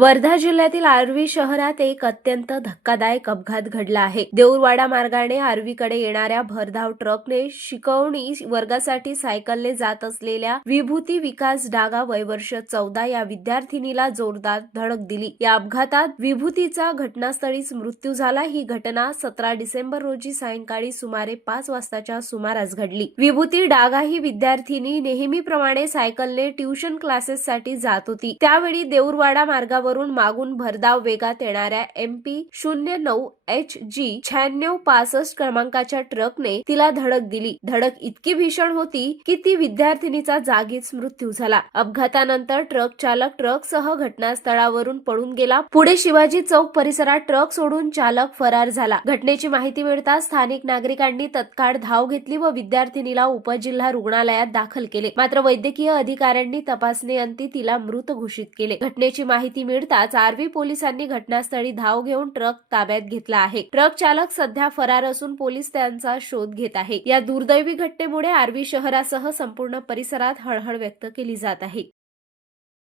वर्धा जिल्ह्यातील आर्वी शहरात एक अत्यंत धक्कादायक अपघात घडला आहे. देऊरवाडा मार्गाने आर्वीकडे येणाऱ्या भरधाव ट्रकने शिकवणी वर्गासाठी सायकलने जात असलेल्या विभूती विकास डागा वयवर्ष चौदा या विद्यार्थिनीला जोरदार धडक दिली. या अपघातात विभूतीचा घटनास्थळीच मृत्यू झाला. ही घटना सतरा डिसेंबर रोजी सायंकाळी सुमारे पाच वाजताच्या सुमारास घडली. विभूती डागा ही विद्यार्थिनी नेहमीप्रमाणे सायकलने ट्युशन क्लासेससाठी जात होती. त्यावेळी देऊरवाडा रस्त्यावरून मागून भरधाव वेगात येणाऱ्या एमपी शून्य नऊ एच जी शहाण्णव पासष्ट क्रमांकाच्या ट्रकने तिला धडक दिली. धडक इतकी भीषण होती की ती विद्यार्थिनीचा जागीच मृत्यू झाला. अपघातानंतर ट्रक चालक ट्रकसह घटनास्थळावरून पळून गेला. पुढे शिवाजी चौक परिसरात ट्रक सोडून चालक फरार झाला. घटनेची माहिती मिळताच स्थानिक नागरिकांनी तत्काळ धाव घेतली व विद्यार्थिनीला उपजिल्हा रुग्णालयात दाखल केले. मात्र वैद्यकीय अधिकाऱ्यांनी तपासणीअंती तिला मृत घोषित केले. घटनेची माहिती मिळ मिळताच आर्वी पोलिसांनी घटनास्थळी धाव घेऊन ट्रक ताब्यात घेतला आहे. ट्रक चालक सध्या फरार असून पोलीस त्यांचा शोध घेत आहे. या दुर्दैवी घटनेमुळे आर्वी शहरासह संपूर्ण परिसरात हळहळ व्यक्त केली जात आहे.